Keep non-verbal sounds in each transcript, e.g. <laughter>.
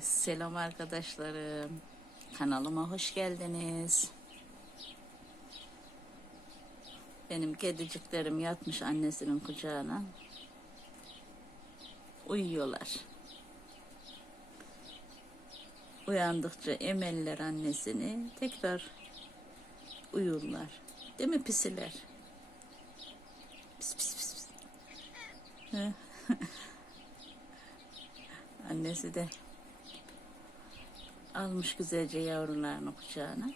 Selam arkadaşlarım. Kanalıma hoş geldiniz. Benim kediciklerim yatmış annesinin kucağına. Uyuyorlar. Uyandıkça emeller annesini tekrar uyurlar. Değil mi pisiler? Pis pis pis. pis. <laughs> Annesi de almış güzelce yavrularını kucağına.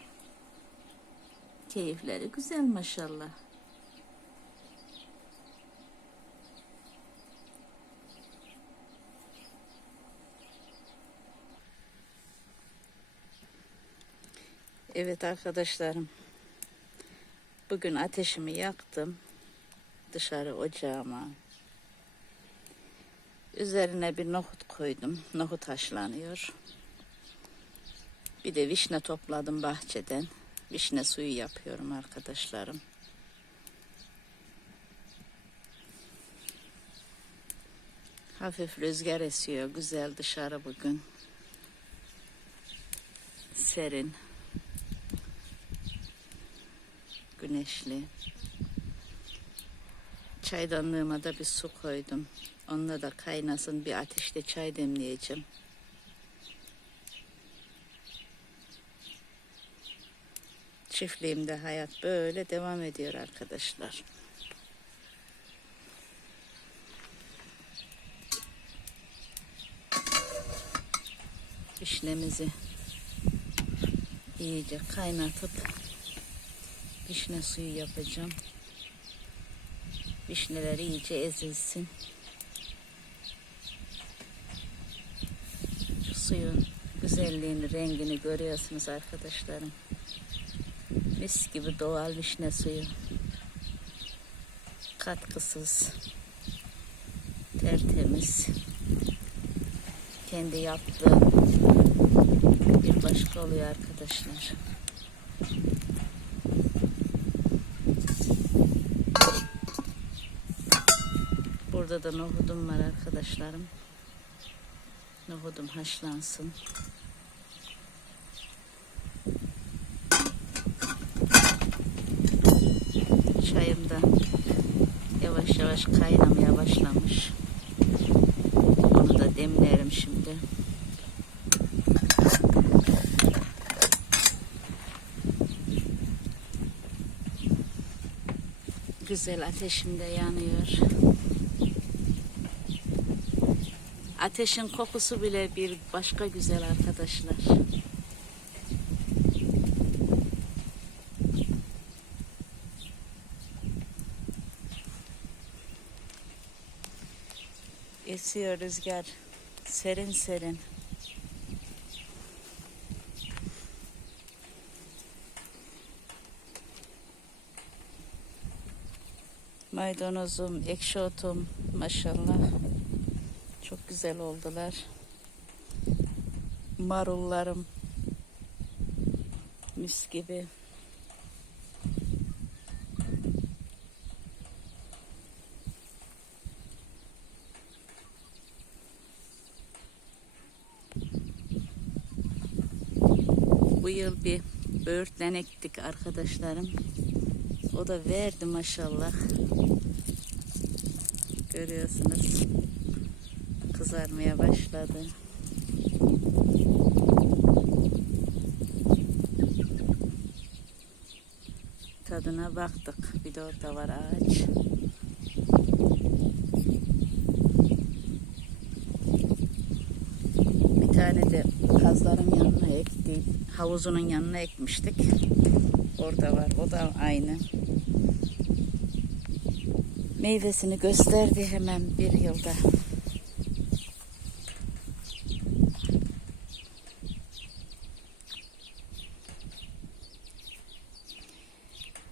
Keyifleri güzel maşallah. Evet arkadaşlarım. Bugün ateşimi yaktım. Dışarı ocağıma. Üzerine bir nohut koydum. Nohut haşlanıyor. Bir de vişne topladım bahçeden. Vişne suyu yapıyorum arkadaşlarım. Hafif rüzgar esiyor. Güzel dışarı bugün. Serin. Güneşli. Çaydanlığıma da bir su koydum. Onunla da kaynasın bir ateşte çay demleyeceğim. Çiftliğimde hayat böyle devam ediyor arkadaşlar. Vişnemizi iyice kaynatıp vişne suyu yapacağım. Vişneler iyice ezilsin. Şu suyun güzelliğini, rengini görüyorsunuz arkadaşlarım. Mis gibi doğal vişne suyu. Katkısız. Tertemiz. Kendi yaptığım bir başka oluyor arkadaşlar. Burada da nohudum var arkadaşlarım. Nohudum haşlansın. Çayım da yavaş yavaş kaynamaya başlamış. Onu da demlerim şimdi. Güzel ateşim de yanıyor. Ateşin kokusu bile bir başka güzel arkadaşlar. Esiyor rüzgar. Serin serin. Maydanozum, ekşi otum maşallah. Çok güzel oldular. Marullarım mis gibi. Yıl bir böğürtlen ektik arkadaşlarım. O da verdi maşallah. Görüyorsunuz. Kızarmaya başladı. Tadına baktık. Bir de orada var ağaç. Bir tane de kazların yanına ektik. Havuzunun yanına ekmiştik. Orada var. O da aynı. Meyvesini gösterdi hemen bir yılda.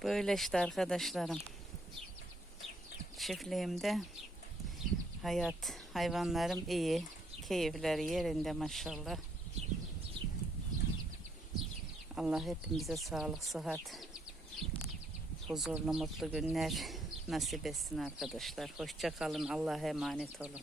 Böyle işte arkadaşlarım. Çiftliğimde hayat, hayvanlarım iyi. Keyifleri yerinde maşallah. Allah hepimize sağlık, sıhhat, huzurlu, mutlu günler nasip etsin arkadaşlar. Hoşça kalın. Allah'a emanet olun.